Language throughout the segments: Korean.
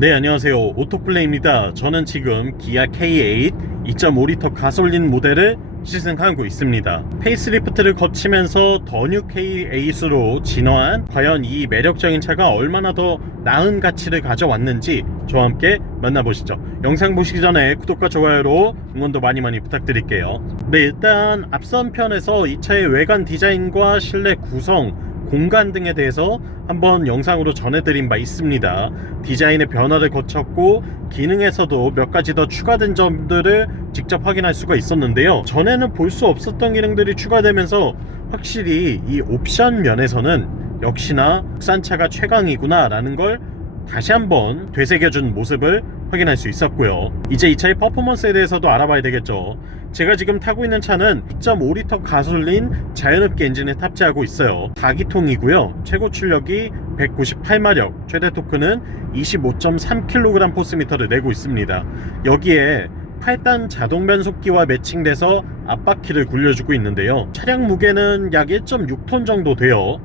네 안녕하세요. 오토플레이입니다. 저는 지금 기아 K8 2.5리터 가솔린 모델을 시승하고 있습니다. 페이스리프트를 거치면서 더뉴 K8으로 진화한 과연 이 매력적인 차가 얼마나 더 나은 가치를 가져왔는지 저와 함께 만나보시죠. 영상 보시기 전에 구독과 좋아요로 응원도 많이 많이 부탁드릴게요. 네 일단 앞선 편에서 이 차의 외관 디자인과 실내 구성 공간 등에 대해서 한번 영상으로 전해드린 바 있습니다. 디자인의 변화를 거쳤고 기능에서도 몇 가지 더 추가된 점들을 직접 확인할 수가 있었는데요. 전에는 볼 수 없었던 기능들이 추가되면서 확실히 이 옵션 면에서는 역시나 국산차가 최강이구나 라는 걸 다시 한번 되새겨준 모습을 확인할 수 있었고요. 이제 이 차의 퍼포먼스에 대해서도 알아봐야 되겠죠. 제가 지금 타고 있는 차는 2.5리터 가솔린 자연흡기 엔진을 탑재하고 있어요. 4기통이고요. 최고 출력이 198마력, 최대 토크는 25.3kg 포스미터를 내고 있습니다. 여기에 8단 자동 변속기와 매칭돼서 앞바퀴를 굴려주고 있는데요. 차량 무게는 약 1.6톤 정도 돼요.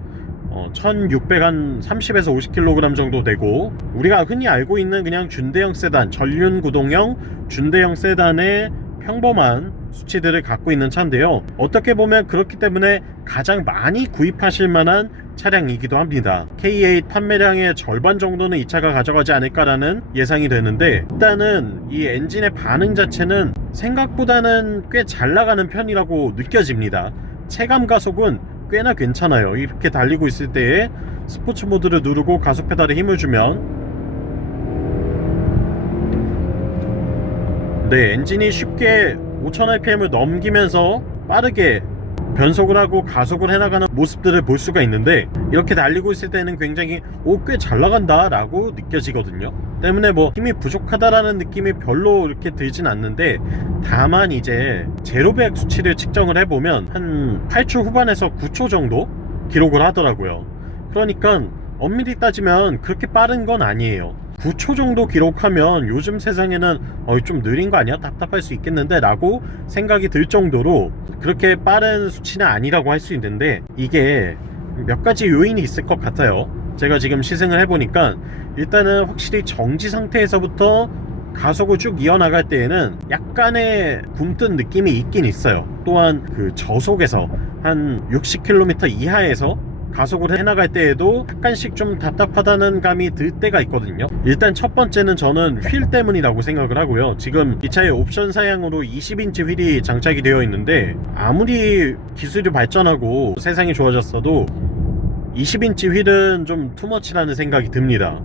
어, 1600한 30에서 50kg 정도 되고 우리가 흔히 알고 있는 그냥 준대형 세단 전륜 구동형 준대형 세단의 평범한 수치들을 갖고 있는 차인데요. 어떻게 보면 그렇기 때문에 가장 많이 구입하실 만한 차량이기도 합니다. K8 판매량의 절반 정도는 이 차가 가져가지 않을까라는 예상이 되는데 일단은 이 엔진의 반응 자체는 생각보다는 꽤 잘 나가는 편이라고 느껴집니다. 체감 가속은 꽤나 괜찮아요. 이렇게 달리고 있을 때에 스포츠 모드를 누르고 가속 페달에 힘을 주면 네, 엔진이 쉽게 5000rpm을 넘기면서 빠르게 변속을 하고 가속을 해나가는 모습들을 볼 수가 있는데 이렇게 달리고 있을 때는 굉장히 오 꽤 잘 나간다. 라고 느껴지거든요. 때문에 뭐 힘이 부족하다라는 느낌이 별로 이렇게 들진 않는데 다만 이제 제로백 수치를 측정을 해보면 한 8초 후반에서 9초 정도 기록을 하더라고요. 그러니까 엄밀히 따지면 그렇게 빠른 건 아니에요 9초 정도 기록하면 요즘 세상에는 어, 좀 느린 거 아니야? 답답할 수 있겠는데? 라고 생각이 들 정도로 그렇게 빠른 수치는 아니라고 할 수 있는데 이게 몇 가지 요인이 있을 것 같아요. 제가 지금 시승을 해보니까 일단은 확실히 정지 상태에서부터 가속을 쭉 이어나갈 때에는 약간의 굼뜬 느낌이 있긴 있어요. 또한 그 저속에서 한 60km 이하에서 가속을 해나갈 때에도 약간씩 좀 답답하다는 감이 들 때가 있거든요. 일단 첫 번째는 저는 휠 때문이라고 생각을 하고요. 지금 이 차의 옵션 사양으로 20인치 휠이 장착이 되어 있는데 아무리 기술이 발전하고 세상이 좋아졌어도 20인치 휠은 좀 투머치라는 생각이 듭니다.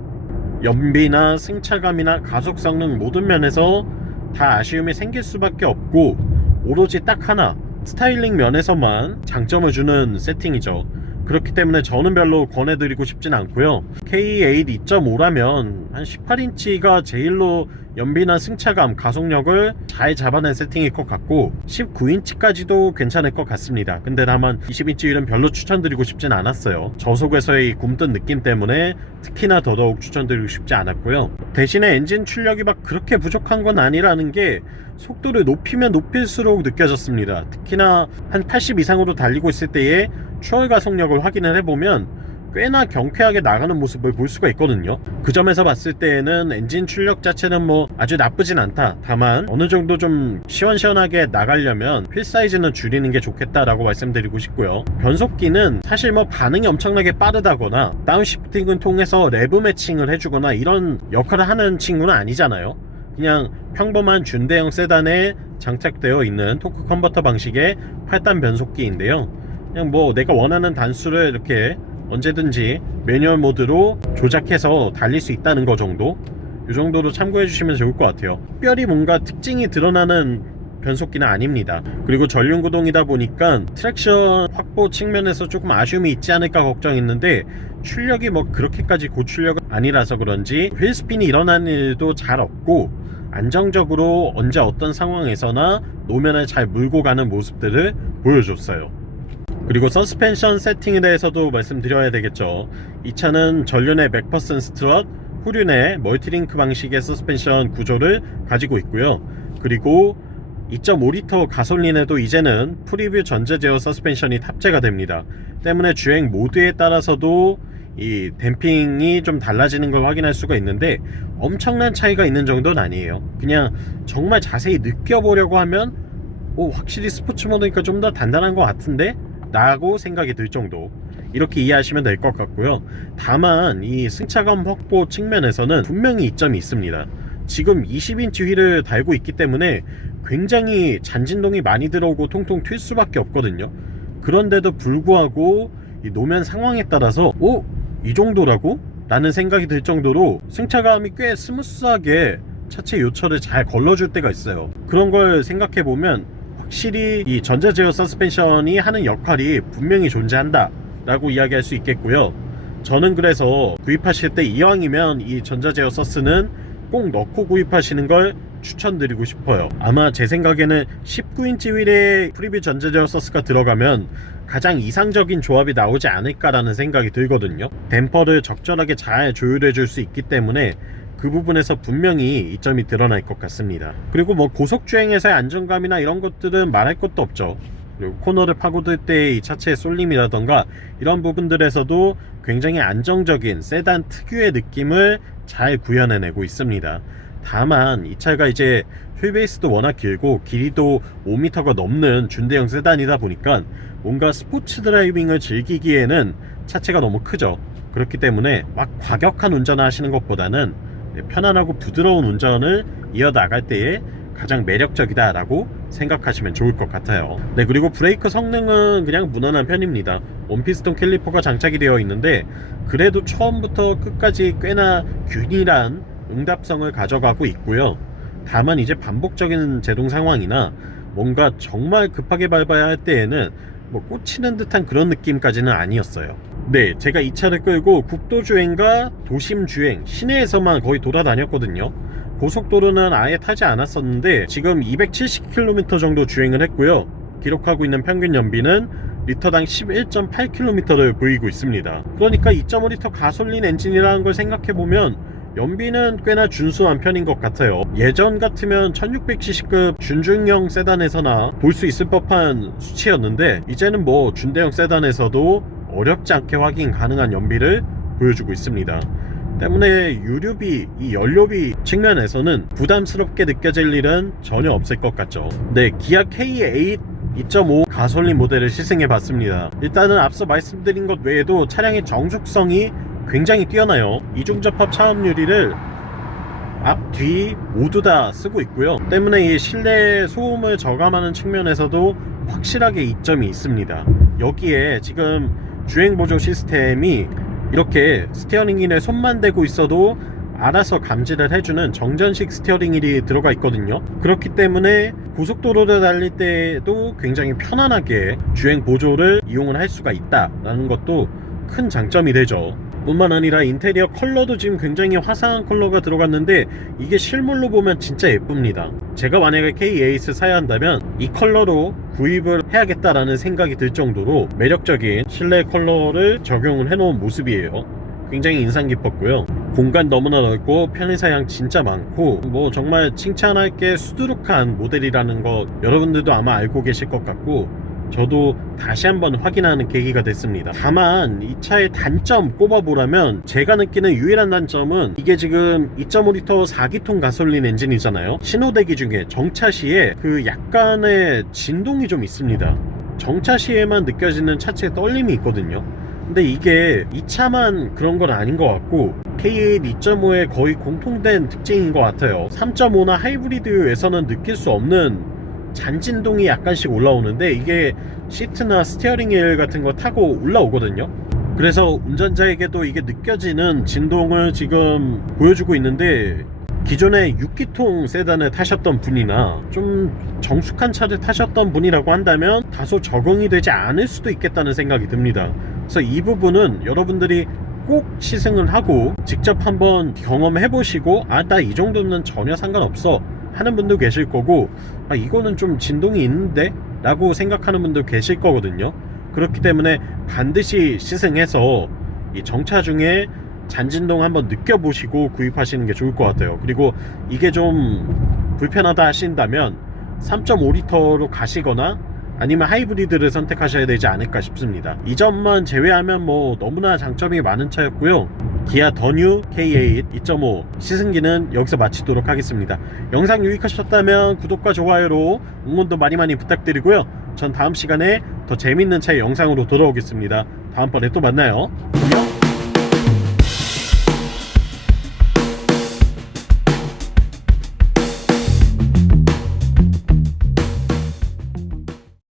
연비나 승차감이나 가속 성능 모든 면에서 다 아쉬움이 생길 수밖에 없고 오로지 딱 하나 스타일링 면에서만 장점을 주는 세팅이죠 그렇기 때문에 저는 별로 권해드리고 싶진 않고요. K8 2.5라면 한 18인치가 제일로 연비나 승차감, 가속력을 잘 잡아낸 세팅일 것 같고 19인치까지도 괜찮을 것 같습니다. 근데 다만 20인치 휠은 별로 추천드리고 싶진 않았어요. 저속에서의 굼뜬 느낌 때문에 특히나 더더욱 추천드리고 싶지 않았고요. 대신에 엔진 출력이 막 그렇게 부족한 건 아니라는 게 속도를 높이면 높일수록 느껴졌습니다. 특히나 한 80 이상으로 달리고 있을 때의 추월 가속력을 확인을 해보면 꽤나 경쾌하게 나가는 모습을 볼 수가 있거든요. 그 점에서 봤을 때에는 엔진 출력 자체는 뭐 아주 나쁘진 않다. 다만 어느 정도 좀 시원시원하게 나가려면 휠 사이즈는 줄이는 게 좋겠다라고 말씀드리고 싶고요. 변속기는 사실 뭐 반응이 엄청나게 빠르다거나 다운시프팅을 통해서 레브 매칭을 해주거나 이런 역할을 하는 친구는 아니잖아요 그냥 평범한 준대형 세단에 장착되어 있는 토크 컨버터 방식의 8단 변속기인데요. 그냥 뭐 내가 원하는 단수를 이렇게 언제든지 매뉴얼 모드로 조작해서 달릴 수 있다는 거 정도? 이 정도로 참고해 주시면 좋을 것 같아요. 특별히 뭔가 특징이 드러나는 변속기는 아닙니다. 그리고 전륜 구동이다 보니까 트랙션 확보 측면에서 조금 아쉬움이 있지 않을까 걱정했는데 출력이 뭐 그렇게까지 고출력은 아니라서 그런지 휠스핀이 일어나는 일도 잘 없고 안정적으로 언제 어떤 상황에서나 노면을 잘 물고 가는 모습들을 보여줬어요 그리고 서스펜션 세팅에 대해서도 말씀드려야 되겠죠. 이 차는 전륜의 맥퍼슨 스트럿, 후륜의 멀티링크 방식의 서스펜션 구조를 가지고 있고요. 그리고 2.5리터 가솔린에도 이제는 프리뷰 전자 제어 서스펜션이 탑재가 됩니다. 때문에 주행 모드에 따라서도 이 댐핑이 좀 달라지는 걸 확인할 수가 있는데 엄청난 차이가 있는 정도는 아니에요. 그냥 정말 자세히 느껴보려고 하면 오 확실히 스포츠 모드니까 좀 더 단단한 것 같은데 라고 생각이 들 정도 이렇게 이해하시면 될 것 같고요. 다만 이 승차감 확보 측면에서는 분명히 이점이 있습니다. 지금 20인치 휠을 달고 있기 때문에 굉장히 잔진동이 많이 들어오고 통통 튈 수밖에 없거든요. 그런데도 불구하고 이 노면 상황에 따라서 오? 이 정도라고? 라는 생각이 들 정도로 승차감이 꽤 스무스하게 차체 요철을 잘 걸러줄 때가 있어요. 그런 걸 생각해 보면 확실히 이 전자 제어 서스펜션이 하는 역할이 분명히 존재한다 라고 이야기할 수 있겠고요. 저는 그래서 구입하실 때 이왕이면 이 전자 제어 서스는 꼭 넣고 구입하시는 걸 추천드리고 싶어요. 아마 제 생각에는 19인치 휠에 프리뷰 전자 제어 서스가 들어가면 가장 이상적인 조합이 나오지 않을까라는 생각이 들거든요. 댐퍼를 적절하게 잘 조율해 줄 수 있기 때문에 그 부분에서 분명히 이점이 드러날 것 같습니다. 그리고 뭐 고속 주행에서의 안정감이나 이런 것들은 말할 것도 없죠. 그리고 코너를 파고들 때이 차체의 쏠림이라던가 이런 부분들에서도 굉장히 안정적인 세단 특유의 느낌을 잘 구현해내고 있습니다. 다만 이 차가 이제 휠베이스도 워낙 길고 길이도 5m가 넘는 준대형 세단이다 보니까 뭔가 스포츠 드라이빙을 즐기기에는 차체가 너무 크죠. 그렇기 때문에 막 과격한 운전을 하시는 것보다는 편안하고 부드러운 운전을 이어나갈 때에 가장 매력적이다라고 생각하시면 좋을 것 같아요. 네, 그리고 브레이크 성능은 그냥 무난한 편입니다. 원피스톤 캘리퍼가 장착이 되어 있는데 그래도 처음부터 끝까지 꽤나 균일한 응답성을 가져가고 있고요. 다만 이제 반복적인 제동 상황이나 뭔가 정말 급하게 밟아야 할 때에는 뭐 꽂히는 듯한 그런 느낌까지는 아니었어요. 네, 제가 이 차를 끌고 국도 주행과 도심 주행, 시내에서만 거의 돌아다녔거든요. 고속도로는 아예 타지 않았었는데 지금 270km 정도 주행을 했고요. 기록하고 있는 평균 연비는 리터당 11.8km를 보이고 있습니다. 그러니까 2.5리터 가솔린 엔진이라는 걸 생각해 보면 연비는 꽤나 준수한 편인 것 같아요. 예전 같으면 1600cc급 준중형 세단에서나 볼 수 있을 법한 수치였는데 이제는 뭐 준대형 세단에서도 어렵지 않게 확인 가능한 연비를 보여주고 있습니다. 때문에 유류비, 이 연료비 측면에서는 부담스럽게 느껴질 일은 전혀 없을 것 같죠. 네, 기아 K8 2.5 가솔린 모델을 시승해 봤습니다. 일단은 앞서 말씀드린 것 외에도 차량의 정숙성이 굉장히 뛰어나요. 이중접합 차음 유리를 앞, 뒤 모두 다 쓰고 있고요. 때문에 이 실내 소음을 저감하는 측면에서도 확실하게 이점이 있습니다. 여기에 지금 주행 보조 시스템이 이렇게 스티어링 휠에 손만 대고 있어도 알아서 감지를 해주는 정전식 스티어링 휠이 들어가 있거든요. 그렇기 때문에 고속도로를 달릴 때도 굉장히 편안하게 주행 보조를 이용을 할 수가 있다라는 것도 큰 장점이 되죠. 뿐만 아니라 인테리어 컬러도 지금 굉장히 화사한 컬러가 들어갔는데 이게 실물로 보면 진짜 예쁩니다. 제가 만약에 K8을 사야 한다면 이 컬러로 구입을 해야겠다라는 생각이 들 정도로 매력적인 실내 컬러를 적용을 해놓은 모습이에요. 굉장히 인상 깊었고요. 공간 너무나 넓고 편의사양 진짜 많고 뭐 정말 칭찬할 게 수두룩한 모델이라는 거 여러분들도 아마 알고 계실 것 같고 저도 다시 한번 확인하는 계기가 됐습니다. 다만 이 차의 단점 꼽아보라면 제가 느끼는 유일한 단점은 이게 지금 2.5리터 4기통 가솔린 엔진이잖아요. 신호대기 중에 정차 시에 그 약간의 진동이 좀 있습니다. 정차 시에만 느껴지는 차체의 떨림이 있거든요. 근데 이게 이 차만 그런 건 아닌 것 같고 K8 2.5의 거의 공통된 특징인 것 같아요. 3.5나 하이브리드에서는 느낄 수 없는 잔진동이 약간씩 올라오는데 이게 시트나 스티어링 휠 같은 거 타고 올라오거든요. 그래서 운전자에게도 이게 느껴지는 진동을 지금 보여주고 있는데 기존에 6기통 세단을 타셨던 분이나 좀 정숙한 차를 타셨던 분이라고 한다면 다소 적응이 되지 않을 수도 있겠다는 생각이 듭니다. 그래서 이 부분은 여러분들이 꼭 시승을 하고 직접 한번 경험해 보시고 아 나 이 정도는 전혀 상관없어 하는 분도 계실 거고 아 이거는 좀 진동이 있는데? 라고 생각하는 분도 계실 거거든요. 그렇기 때문에 반드시 시승해서 이 정차 중에 잔진동 한번 느껴보시고 구입하시는 게 좋을 것 같아요. 그리고 이게 좀 불편하다 하신다면 3.5리터로 가시거나 아니면 하이브리드를 선택하셔야 되지 않을까 싶습니다. 이 점만 제외하면 뭐 너무나 장점이 많은 차였고요. 기아 더뉴 K8 2.5 시승기는 여기서 마치도록 하겠습니다. 영상 유익하셨다면 구독과 좋아요로 응원도 많이 많이 부탁드리고요. 전 다음 시간에 더 재밌는 차의 영상으로 돌아오겠습니다. 다음번에 또 만나요. 안녕.